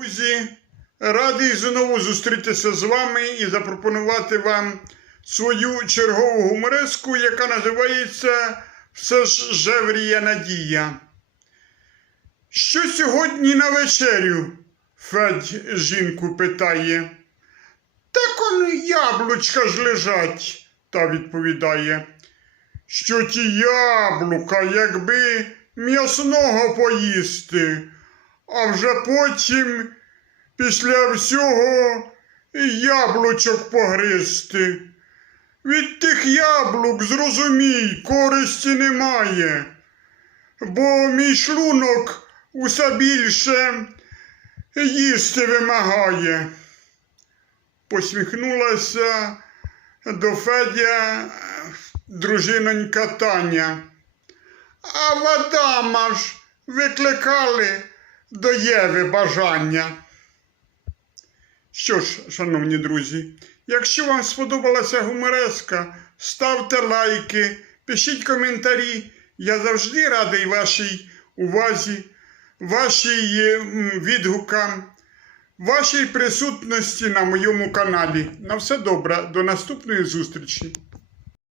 Друзі, радий знову зустрітися з вами і запропонувати вам свою чергову гумореску, яка називається Все ж жевріє надія. Що сьогодні на вечерю? Федь жінку питає. Так он яблучка ж лежать, та відповідає. Що ті яблука, якби м'ясного поїсти, а вже потім після всього яблучок погризти. Від тих яблук, зрозумій, користі немає, бо мій шлунок усе більше їсти вимагає. Посміхнулася до Федя дружинонька Таня. А в ж викликали до Єви бажання. Що ж, шановні друзі, якщо вам сподобалася гумореска, ставте лайки, пишіть коментарі. Я завжди радий вашій увазі, вашій відгукам, вашій присутності на моєму каналі. На все добре, до наступної зустрічі!